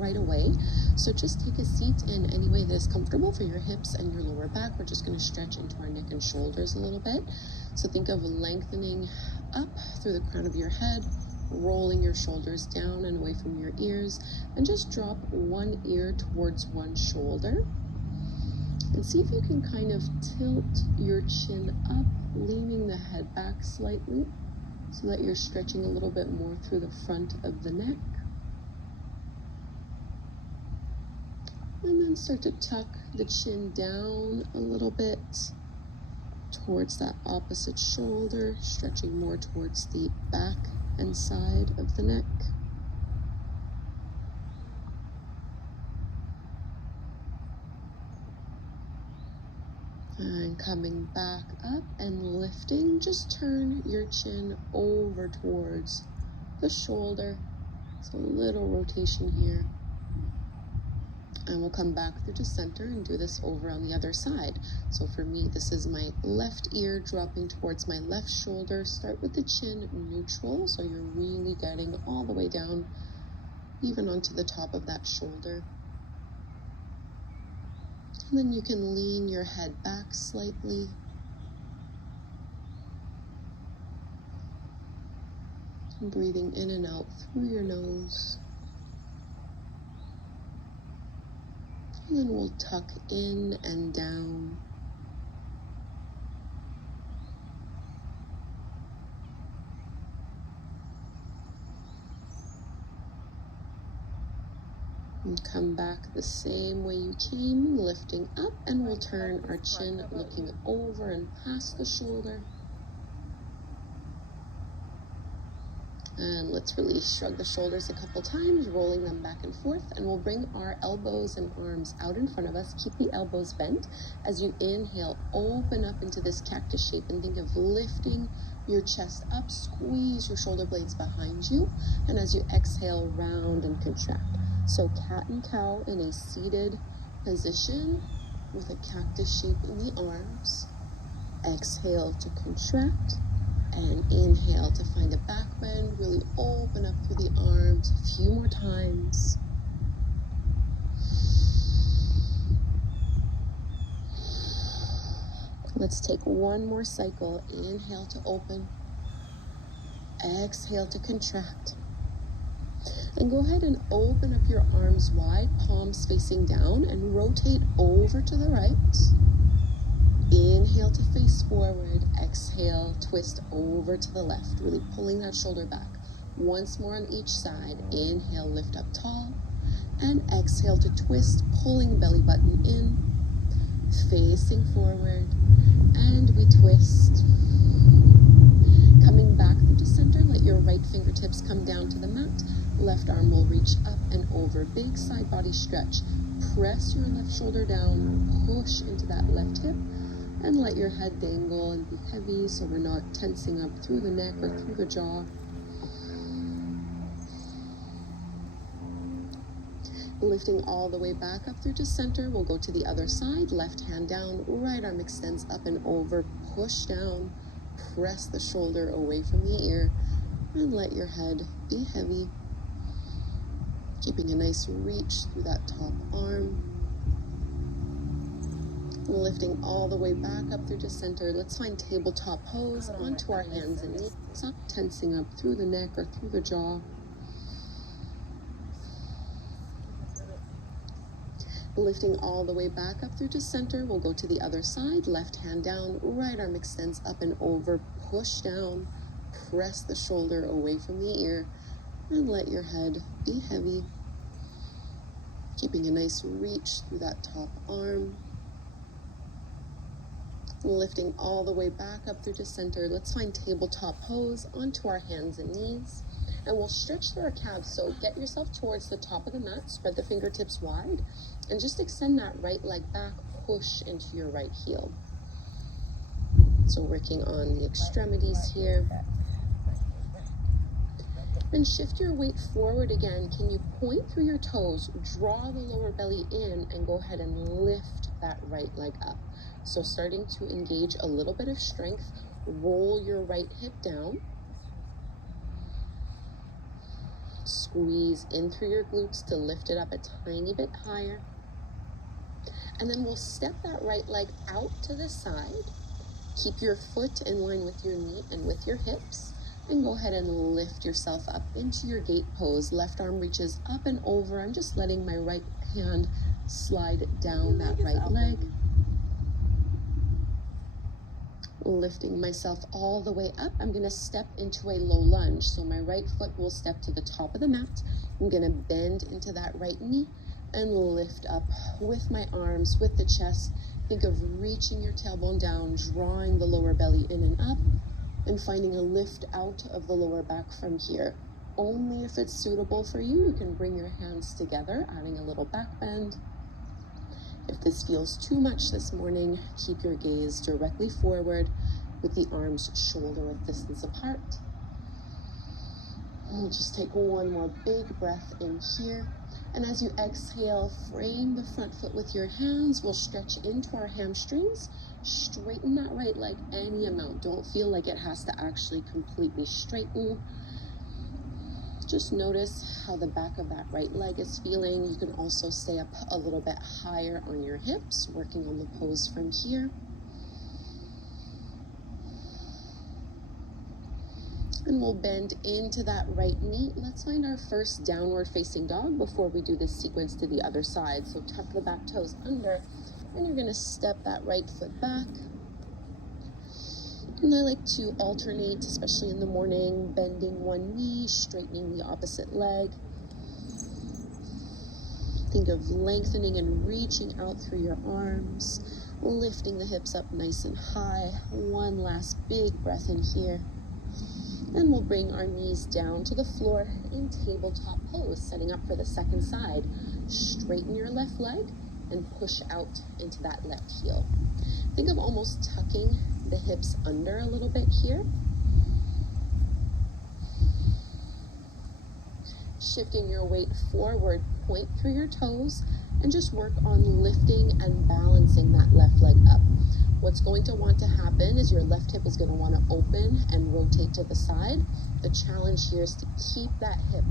right away. So just take a seat in any way that is comfortable for your hips and your lower back. We're just going to stretch into our neck and shoulders a little bit. So think of lengthening up through the crown of your head, rolling your shoulders down and away from your ears, and just drop one ear towards one shoulder. And see if you can kind of tilt your chin up, leaning the head back slightly so that you're stretching a little bit more through the front of the neck. And then start to tuck the chin down a little bit towards that opposite shoulder, stretching more towards the back and side of the neck. And coming back up and lifting, just turn your chin over towards the shoulder. So a little rotation here. And we'll come back through to center and do this over on the other side. So for me, this is my left ear dropping towards my left shoulder. Start with the chin neutral, so you're really getting all the way down, even onto the top of that shoulder. And then you can lean your head back slightly. And breathing in and out through your nose. And then we'll tuck in and down. And come back the same way you came, lifting up, and we'll turn our chin looking over and past the shoulder. And let's release, shrug the shoulders a couple times, rolling them back and forth, and we'll bring our elbows and arms out in front of us. Keep the elbows bent. As you inhale, open up into this cactus shape and think of lifting your chest up, squeeze your shoulder blades behind you, and as you exhale, round and contract. So cat and cow in a seated position with a cactus shape in the arms. Exhale to contract. And inhale to find a back bend, really open up through the arms a few more times. Let's take one more cycle. Inhale to open. Exhale to contract. And go ahead and open up your arms wide, palms facing down, and rotate over to the right. Inhale to face forward. Exhale, twist over to the left, really pulling that shoulder back. Once more on each side. Inhale, lift up tall. And exhale to twist, pulling belly button in, facing forward. And we twist. Coming back through to center, let your right fingertips come down to the mat. Left arm will reach up and over. Big side body stretch. Press your left shoulder down, push into that left hip. And let your head dangle and be heavy so we're not tensing up through the neck or through the jaw. Lifting all the way back up through to center, we'll go to the other side. Left hand down, right arm extends up and over. Push down, press the shoulder away from the ear, and let your head be heavy. Keeping a nice reach through that top arm. Lifting all the way back up through to center. Let's find tabletop pose onto our hands and knees. Stop tensing up through the neck or through the jaw. Lifting all the way back up through to center. We'll go to the other side. Left hand down, right arm extends up and over. Push down, press the shoulder away from the ear, and let your head be heavy. Keeping a nice reach through that top arm. Lifting all the way back up through to center. Let's find tabletop pose onto our hands and knees. And we'll stretch through our calves. So get yourself towards the top of the mat. Spread the fingertips wide. And just extend that right leg back. Push into your right heel. So working on the extremities here. And shift your weight forward again. Can you point through your toes? Draw the lower belly in and go ahead and lift that right leg up. So starting to engage a little bit of strength. Roll your right hip down. Squeeze in through your glutes to lift it up a tiny bit higher. And then we'll step that right leg out to the side. Keep your foot in line with your knee and with your hips. And go ahead and lift yourself up into your gate pose. Left arm reaches up and over. I'm just letting my right hand slide down that right leg. Lifting myself all the way up. I'm going to step into a low lunge. So my right foot will step to the top of the mat. I'm going to bend into that right knee and lift up with my arms, with the chest. Think of reaching your tailbone down, drawing the lower belly in and up, and finding a lift out of the lower back from here. Only if it's suitable for you, you can bring your hands together, adding a little back bend. If this feels too much this morning, keep your gaze directly forward with the arms shoulder width distance apart. And we'll just take one more big breath in here. And as you exhale, frame the front foot with your hands. We'll stretch into our hamstrings. Straighten that right leg any amount. Don't feel like it has to actually completely straighten. Just notice how the back of that right leg is feeling. You can also stay up a little bit higher on your hips, working on the pose from here. And we'll bend into that right knee. Let's find our first downward facing dog before we do this sequence to the other side. So tuck the back toes under, and you're gonna step that right foot back. And I like to alternate, especially in the morning, bending one knee, straightening the opposite leg. Think of lengthening and reaching out through your arms, lifting the hips up nice and high. One last big breath in here. And we'll bring our knees down to the floor in tabletop pose, setting up for the second side. Straighten your left leg and push out into that left heel. Think of almost tucking the hips under a little bit here. Shifting your weight forward, point through your toes, and just work on lifting and balancing that left leg up. What's going to want to happen is your left hip is going to want to open and rotate to the side. The challenge here is to keep that hip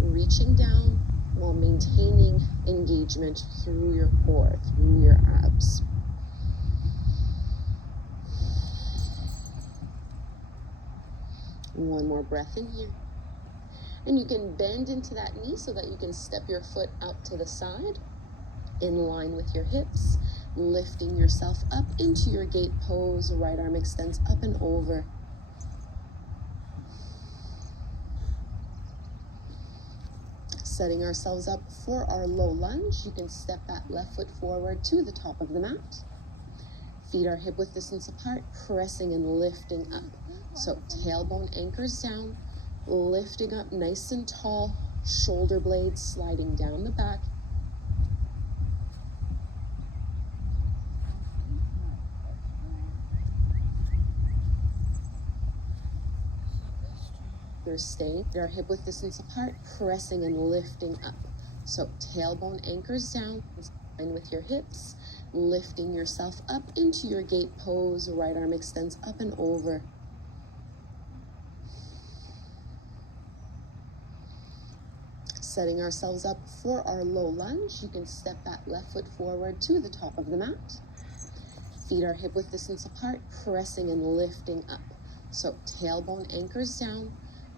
reaching down while maintaining engagement through your core, through your abs. One more breath in here. And you can bend into that knee so that you can step your foot out to the side in line with your hips, lifting yourself up into your gate pose. Right arm extends up and over. Setting ourselves up for our low lunge. You can step that left foot forward to the top of the mat. Feet are hip width distance apart, pressing and lifting up. So tailbone anchors down, lifting up nice and tall, shoulder blades sliding down the back. You're staying, your hip width distance apart, pressing and lifting up. So tailbone anchors down, in line with your hips, lifting yourself up into your gate pose. Right arm extends up and over. Setting ourselves up for our low lunge. You can step that left foot forward to the top of the mat. Feet are hip width distance apart, pressing and lifting up. So tailbone anchors down,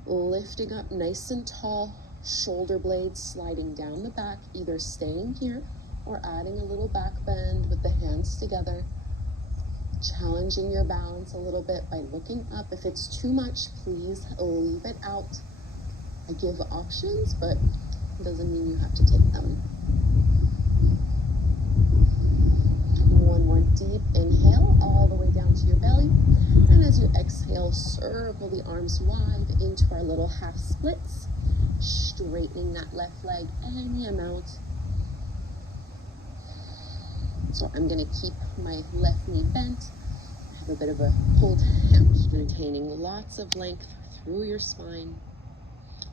lifting up nice and tall, shoulder blades sliding down the back, either staying here or adding a little back bend with the hands together. Challenging your balance a little bit by looking up. If it's too much, please leave it out. I give options, but it doesn't mean you have to take them. One more deep inhale all the way down to your belly. And as you exhale, circle the arms wide into our little half splits, straightening that left leg any amount. So I'm going to keep my left knee bent. I have a bit of a pulled hamstring, maintaining lots of length through your spine.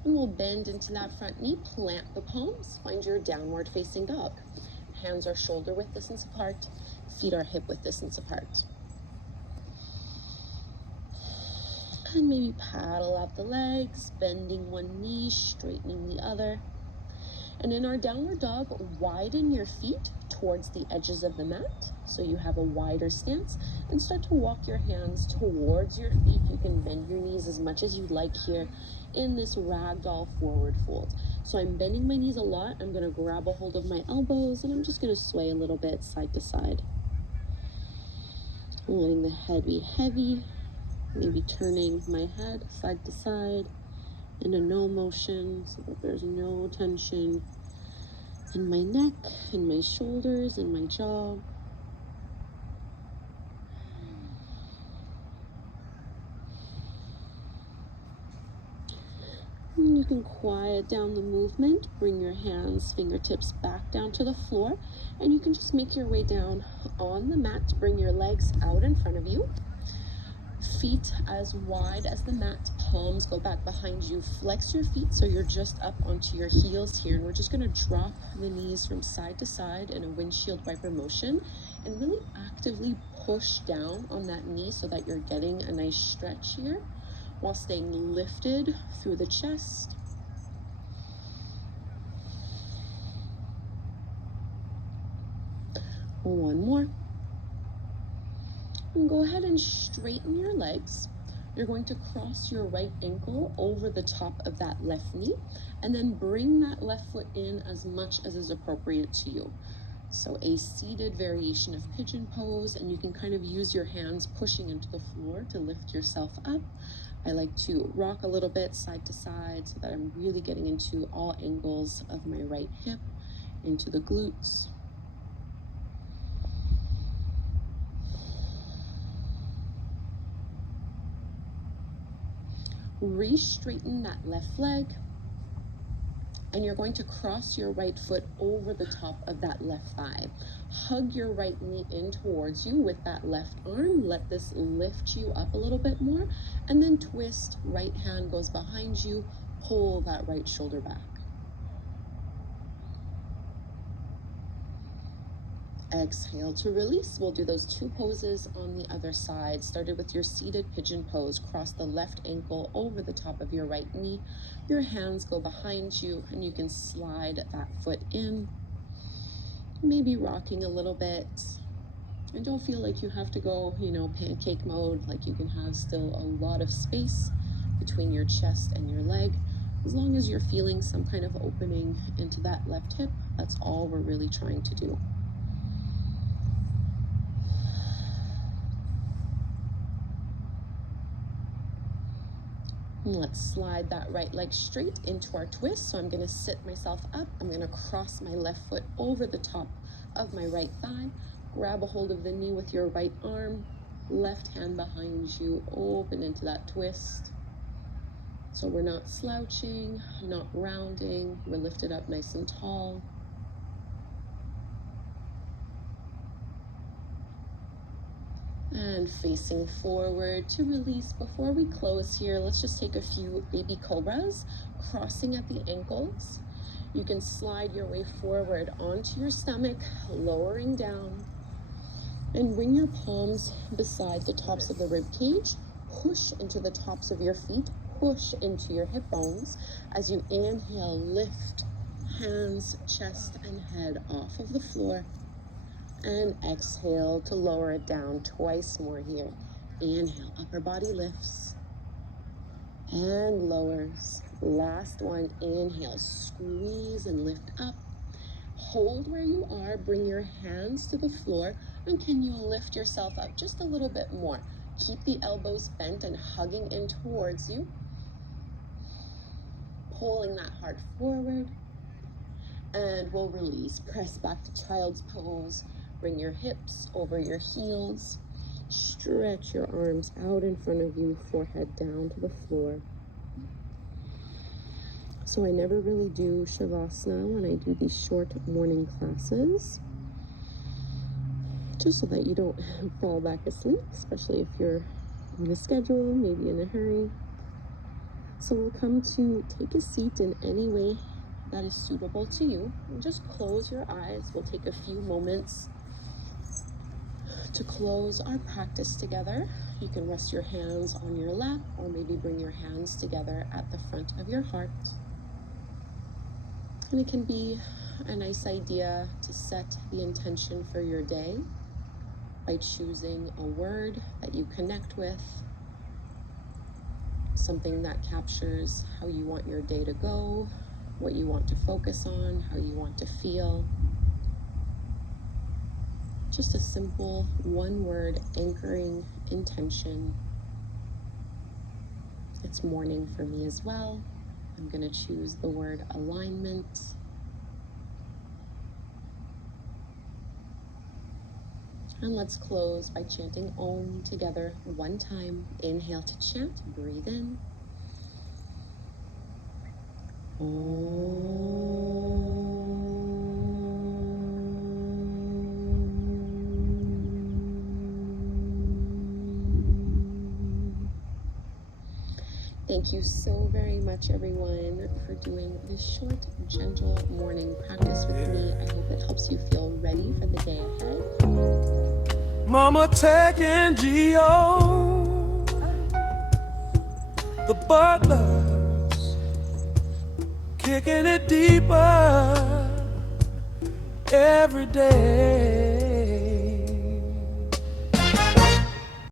And we'll bend into that front knee, plant the palms, find your downward facing dog. Hands are shoulder width distance apart, feet are hip width distance apart. And maybe paddle out the legs, bending one knee, straightening the other. And in our downward dog, widen your feet towards the edges of the mat so you have a wider stance, and start to walk your hands towards your feet. You can bend your knees as much as you'd like here in this ragdoll forward fold. So I'm bending my knees a lot. I'm going to grab a hold of my elbows and I'm just going to sway a little bit side to side. Letting the head be heavy, maybe turning my head side to side in a no motion so that there's no tension in my neck, in my shoulders, in my jaw. And you can quiet down the movement, bring your hands, fingertips back down to the floor, and you can just make your way down on the mat. Bring your legs out in front of you. Feet as wide as the mat, palms go back behind you. Flex your feet so you're just up onto your heels here. And we're just going to drop the knees from side to side in a windshield wiper motion and really actively push down on that knee so that you're getting a nice stretch here while staying lifted through the chest. One more. And go ahead and straighten your legs. You're going to cross your right ankle over the top of that left knee and then bring that left foot in as much as is appropriate to you. So a seated variation of pigeon pose, and you can kind of use your hands pushing into the floor to lift yourself up. I like to rock a little bit side to side so that I'm really getting into all angles of my right hip, into the glutes. Re-straighten that left leg, and you're going to cross your right foot over the top of that left thigh. Hug your right knee in towards you with that left arm. Let this lift you up a little bit more, and then twist. Right hand goes behind you. Pull that right shoulder back. Exhale to release. We'll do those two poses on the other side. Started with your seated pigeon pose. Cross the left ankle over the top of your right knee. Your hands go behind you and you can slide that foot in. Maybe rocking a little bit. And don't feel like you have to go, pancake mode. Like you can have still a lot of space between your chest and your leg. As long as you're feeling some kind of opening into that left hip, that's all we're really trying to do. Let's slide that right leg straight into our twist. So I'm going to sit myself up. I'm going to cross my left foot over the top of my right thigh. Grab a hold of the knee with your right arm. Left hand behind you. Open into that twist. So we're not slouching, not rounding. We're lifted up nice and tall. And facing forward to release. Before we close here, let's just take a few baby cobras, crossing at the ankles. You can slide your way forward onto your stomach, lowering down, and bring your palms beside the tops of the rib cage. Push into the tops of your feet, push into your hip bones. As you inhale, lift hands, chest, and head off of the floor. And exhale to lower it down twice more here. Inhale, upper body lifts and lowers. Last one, inhale, squeeze and lift up. Hold where you are, bring your hands to the floor, and can you lift yourself up just a little bit more? Keep the elbows bent and hugging in towards you. Pulling that heart forward. And we'll release. Press back to child's pose. Bring your hips over your heels. Stretch your arms out in front of you, forehead down to the floor. So I never really do Shavasana when I do these short morning classes, just so that you don't fall back asleep, especially if you're on a schedule, maybe in a hurry. So we'll come to take a seat in any way that is suitable to you. And just close your eyes. We'll take a few moments to close our practice together. You can rest your hands on your lap or maybe bring your hands together at the front of your heart. And it can be a nice idea to set the intention for your day by choosing a word that you connect with, something that captures how you want your day to go, what you want to focus on, how you want to feel. Just a simple one-word anchoring intention. It's morning for me as well. I'm going to choose the word alignment. And let's close by chanting Om together one time. Inhale to chant, breathe in. Thank you so very much, everyone, for doing this short, gentle morning practice with me. I hope it helps you feel ready for the day ahead. Mama TEC&Gio, the butlers, kicking it deeper every day.